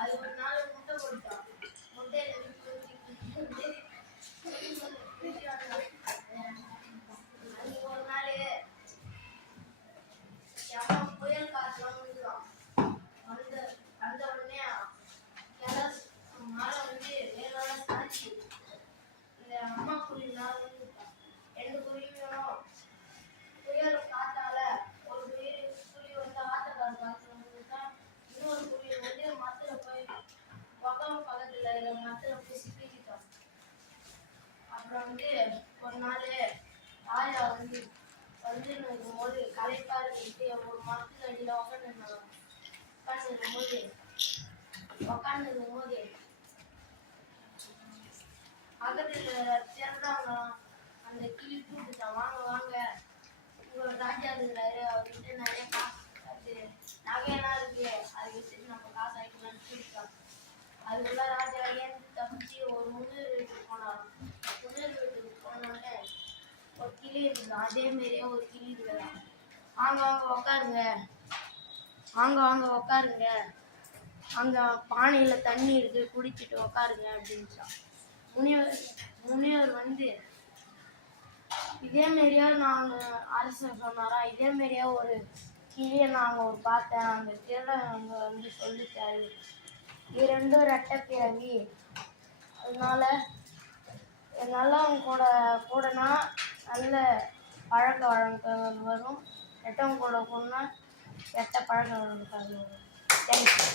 அது ஒரு நாள் முட்டை போட்டான். முட்டையில ஒரு நாள் புயல் காற்றுலாம் விழுதுதான். அந்த உடனே மழை வந்து வேரோட சாய்ச்சி இந்த அம்மா குருவினால விழுந்துட்டான். 2 குருவியும் புயல் காத்தால ஒரு குருவி வந்து ஆட்டக்கார காத்துல விழுந்துட்டான். இன்னொரு குருவி வந்து மரத்துல போய் பக்கத்துல மரத்துல போய் சிக்கிக்கிட்டான். அப்புறம் வந்து ஒரு நாள் ராஜா வந்து இருக்கும்போது களைப்பா இருந்துட்டு ஒரு மரத்துக்கு அடியில் உட்காந்துருக்கும்போது பக்கத்துல சேர்ந்தவங்க அந்த கிளி கூப்பிட்டுட்டான். வாங்க வாங்க, உங்களோட ராஜா இருக்கிறாரு, அவர்கிட்ட நிறைய காசு நகையெல்லாம் இருக்கு, அதை வச்சுட்டு நம்ம காசு ஆகிக்கலாம்னு கூப்பிட்டான். அதுக்குள்ள ராஜா ஏன் தப்பிச்சு ஒரு முன்னேறு வீட்டுக்கு போனான். முன்னேறு வீட்டுக்கு போனோடனே ஒரு கிளி இருக்குது, அதே மாதிரியே ஒரு கிளி இருக்குதான். வாங்க உக்காருங்க, அங்க பானையில தண்ணி இருக்கு, குடிச்சிட்டு உக்காருங்க அப்படின்ட்டான். முனிவர் வந்து இதே மாதிரியா நாங்க அரசர் சொன்னாரா, இதே மாதிரியா ஒரு கிளியை நாங்க பார்த்தேன், அந்த திருடன் அங்க வந்து சொல்லிட்டாரு, இது 2 ரெட்டை பிறவி, அதனால அவங்க கூடனா நல்ல பழக்க வழக்கங்கள் வரும், கெட்டவங்க கூட போனா கெட்ட பழக்க வழக்கங்கள் வரும். தேங்க்யூ.